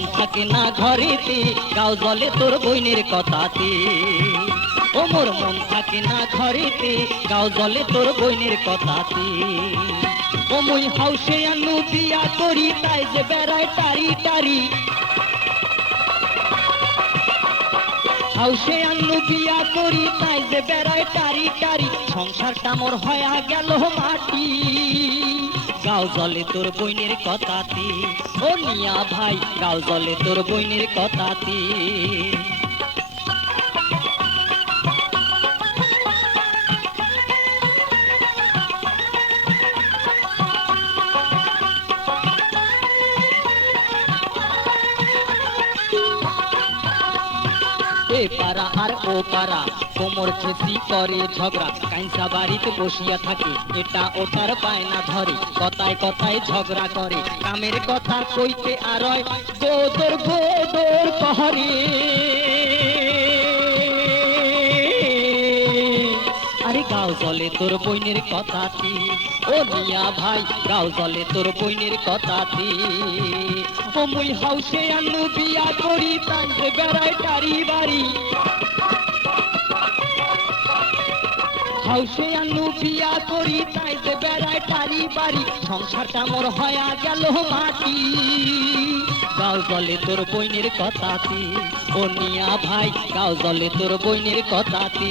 মন থাকে না ঘরেতে গাও জলে তোর বইনের কথাতে। ও মোর মন থাকে না ঘরেতে গাও জলে তোর বইনের কথাতে। ও মুই হাউসে আনু বিয়া করি, তাই যে বেড়ায় টারি টারি হাউসে আনু বিয়া করি, তাই যে বেড়ায় টারি টারি সংসারটা মোর হয়া গেল মাটি। গাও জলে তোর বইনের কথাতে ও মিয়া ভাই গাও জলে তোর বইনের কথাতে এ পাড়া আর ও পাড়া। কোমর খেসি করে ঝগড়া, কাইসা বাড়িতে বসিয়া থাকে। এটা ওটার পায়না ধরে, কথায় কথায় ঝগড়া করে। কামের কথা কইতে আর গোদর গোদর কহরে গাও জলে তোর বইনের কথাতে ও মিয়া ভাই গাও জলে তোর বইনের কথাতে ও মুই হাউসে আনু বিয়া করি তাই বেড়ায় টারি বাড়ি। হাউসে আনু বিয়া করি তাই যে বেড়ায় টারি বাড়ি। সংসারটা মোর হয়া গেল মাটি গাও জলে তোর বইনের কথাতে ও নিয়া ভাই গাও জলে তোর বইনের কথাতে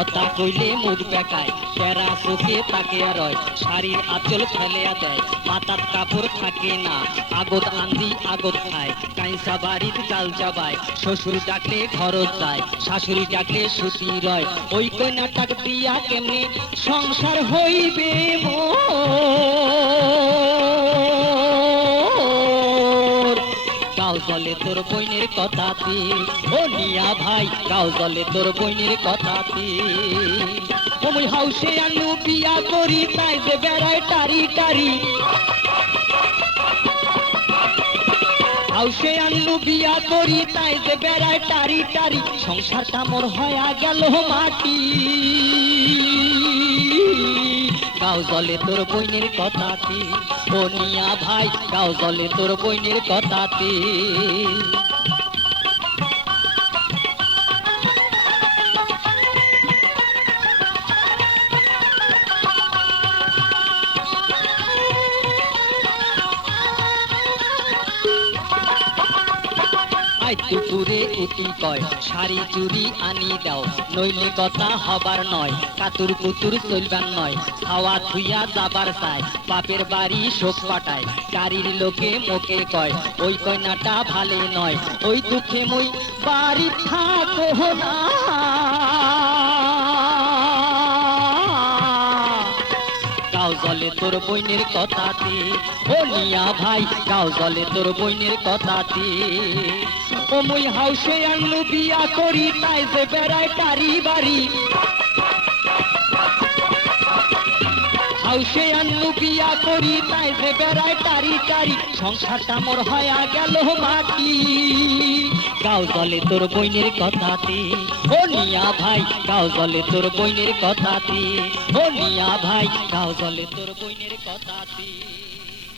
কথা কইলে মুখ বেকায় টেরা চোখে তাকে রয় শাড়ির আঁচল ফেলিয়া দেয়, মাথার কাপড় থাকে না, আগত আন্দি আগত খায়, কাইসা বাড়ির চাল চাবায় শ্বশুর ডাকলে খরচ যায়, শাশুড়ি ডাকলে সুতি রয়, ওই কন্যাটাক দিয়া কেমনে সংসার হইবে মোর গাও জলে তোর বইনের কথাতে ও নিয়া ভাই, গাও জলে তোর বইনের কথাতে তুমি হাউসে আনু বিয়া করি, তাই যে বেড়ায় টারি টারি। হাউসে আনলু বিয়া করি, তাই যে বেড়ায় টারি টারি। সংসারটা মোর হয়া গেল মাটি। গাও জলে তোর বইনের কথাটি ও নিয়া ভাই গাও জলে তোর বইনের কথাতে আই দুপুরে উটি কয়? শাড়ি চুরি আনি দাও নইলে কথা হবার নয়, কাতুর কুতুর চলবার নয়, হাওয়া ধুইয়া যাবার চায় বাপের বাড়ি শোক পাটায়, গাড়ির লোকে মোকে কয়, ওই কয়নাটা ভালে নয়, ওই দুঃখে মই বাড়ি থাকো না। তোর বইনের কথাতে ও নিয়া ভাই গাও জলে তোর বইনের কথাতে ও মুই হাউসে আনলু বিয়া করি, তাই যে বেড়ায় টারি বাড়ি। হাউসে আনলু বিয়া করি, তাই যে বেড়ায় টারি টারি সংসারটা মোর হয়া গেল মাটি। গাও জলে তোর বইনের ও নিয়া ভাই গাও জলে তোর বইনের কথাতে ও নিয়া ভাই গাও জলে তোর বইনের কথাতে